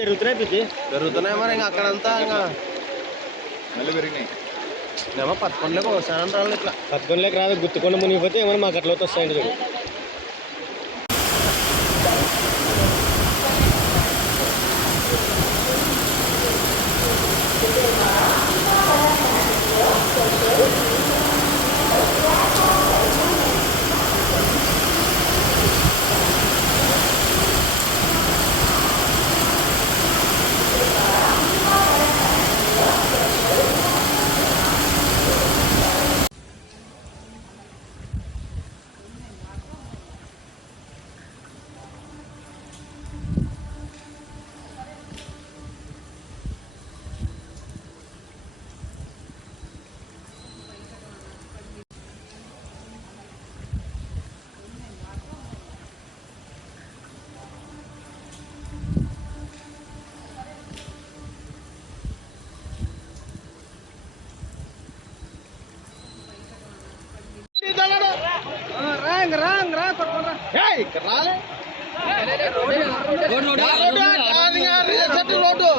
పెరుగుతున్నాయి పిచ్చి. పెరుగుతున్నాయి మరి ఇంకా అక్కడంతా ఇంకా మళ్ళీ పెరిగినాయి. ఏమో పదకొండులోకి ఒకసారి రాళ్ళు ఇట్లా. పట్టుకోలేక రాదు గుర్తుకుండా మునిగిపోతే ఏమైనా మాకు అట్లా వస్తాయండి చూడు. రాంగ్ రాంగ్ రా పట్టుకోరా ఏయ్ ఇక్కడ రాలే రోడ్డు రోడ్డు రోడ్డు